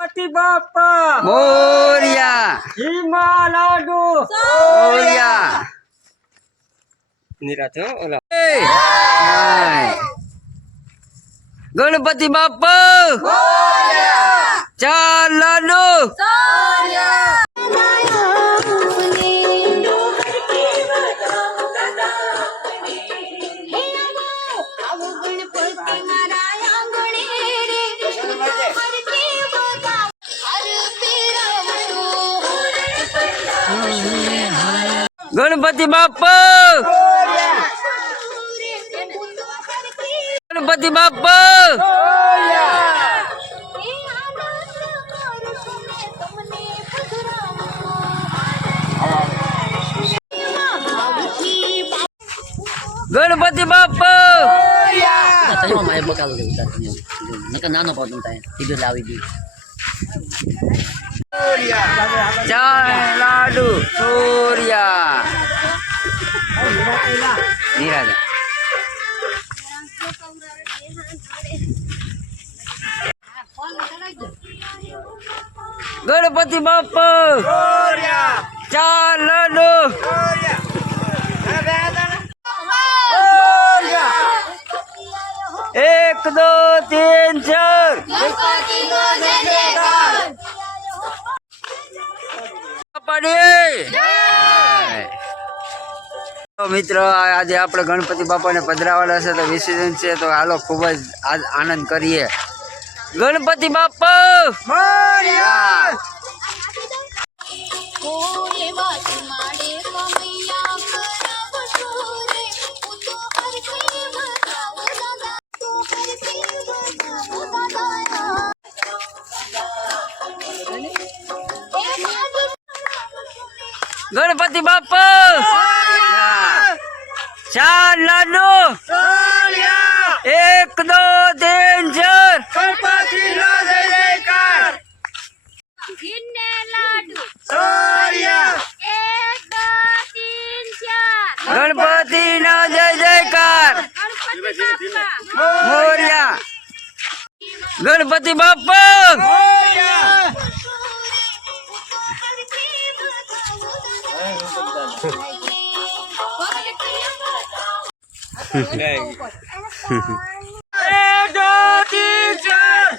गणपति बाप्पा मोरया हिमालडू मोरया निराते ओला गणपति बाप्पा चार लाडू गणपति बाप्पा गणपति बाप्पा गणपति बाप्पा चार लाडू सूर्या निराजा गणपति बाप्पा चार लाडू एक दो तीन चार મિત્રો આજે આપણે ગણપતિ બાપાને પધરાવાના છે તો વિસર્જન છે તો હાલો ખૂબ જ આજ આનંદ કરીએ ગણપતિ બાપા મોરયા गणपति बाप्पा चार लाडू एक दो तीन चार गणपति नो जय जयकार गणपति नो जय जयकार मोरया गणपति बाप्पा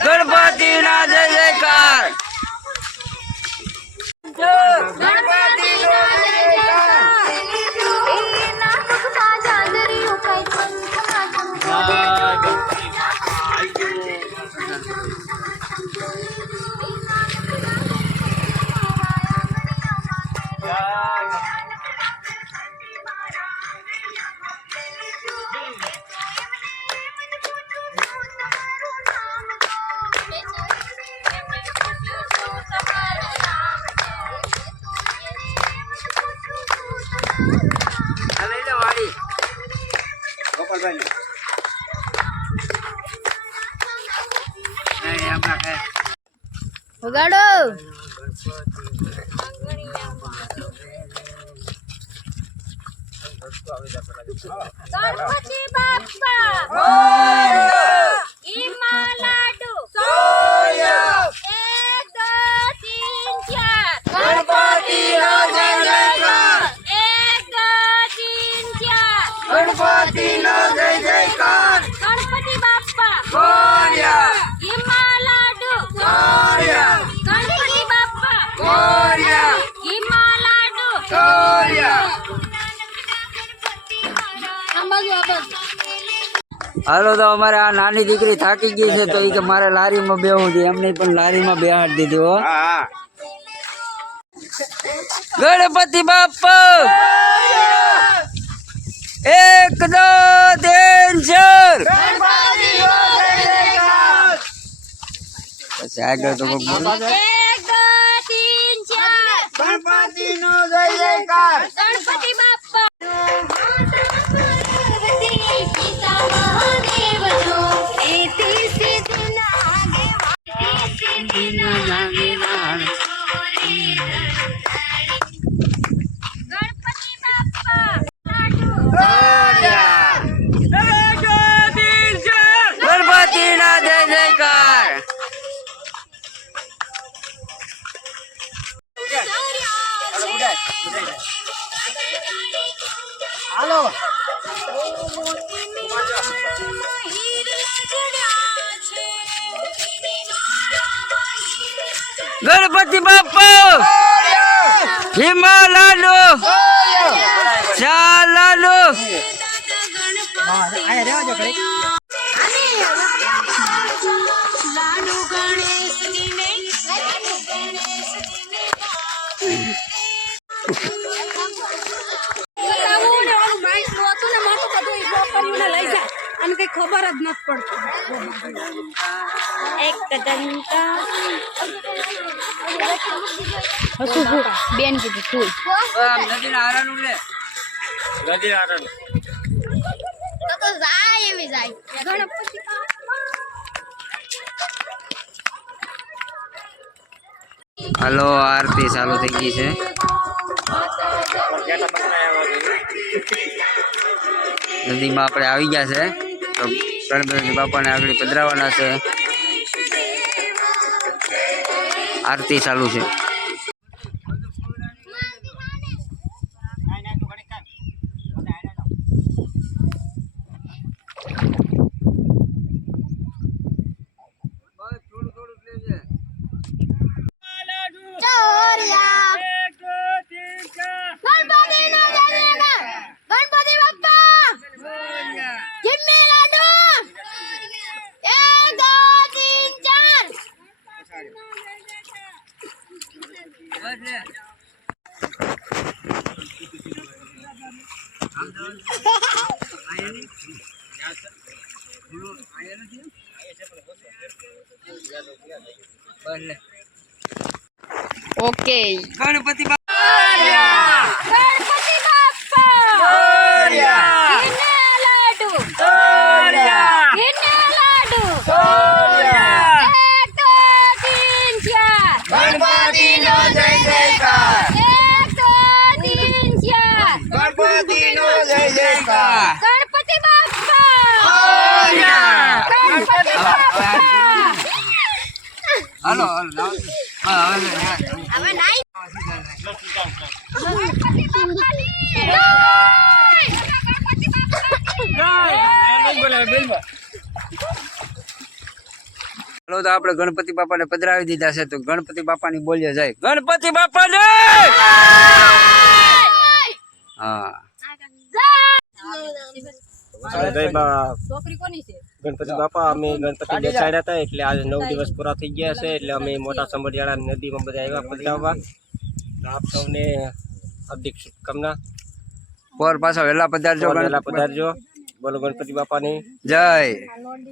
गणपति ना जय जयकार गणपति ना जय વગાડો ગણપતિ બાપ્પા હિમાલડુ એક દો તીન ચાર गणपति नो जय जयकार એક દો તીન ચાર गणपति नो जय जयकार ગણપતિ બાપ્પા मोरया હિમાલડુ मोरया ગણપતિ બાપ્પા मोरया હિમાલડુ મોરયા હાલો તો અમારે આ નાની દીકરી થાકી ગઈ છે તો એ કે મારે લારીમાં બેહવું છે એમને પણ લારીમાં બેહાડી દીધી હો ગણપતિ બાપ્પા એક દો तीन चार પછી આગળ તો કોક બોલો એક દો તીન ચાર ગણપતિ નો જય જયકાર ગણપતિ બાપ્પા ગણપતિ ના જય જયકાર હાલો ગણપતિ બાપા હિમા લાડુ ચા લાડુ કઈ ખબર જ નથી પડતી એક બેન કીધું ફૂલ નદી નારાનું લે નદી નારાનું તો જાય એવી જાય ગણપતિ હાલો આરતી ચાલુ થઈ ગઈ છે નદીમાં આપણે આવી ગયા છે તો ગણપતિ બાપાને આગળ પધરાવાના છે આરતી ચાલુ છે ગણપતિ બાપ્પા જિમ્મે લાડુ 1 2 3 4 ઓકે ગણપતિ ગણપતિ બાપ્પા હિના લાડુ હિના લાડુ 1 2 3 4 ગણપતિ નો જય જયકાર 1 2 3 4 ગણપતિ નો જય જયકાર ગણપતિ બાપ્પા ગણપતિ બાપ્પા હાલો હાલો હવે નાઈ ગણપતિ બાપ્પાની જય હાલો તો આપણે ગણપતિ બાપાને પધરાવી દીધા છે તો ગણપતિ બાપાની બોલીએ જાય ગણપતિ બાપાને હા છોકરી કોની છે ગણપતિ બાપા અમે ગણપતિ બેસાડ્યા હતા એટલે આજે 9 દિવસ પૂરા થઈ ગયા છે એટલે અમે મોટા સંબળિયાળા નદીમાં બધા આવ્યા પધરાવવા આપ સૌને હાર્દિક શુભકામના પોર પાછા વહેલા પધારજો વહેલા પધારજો બોલો ગણપતિ બાપાની જય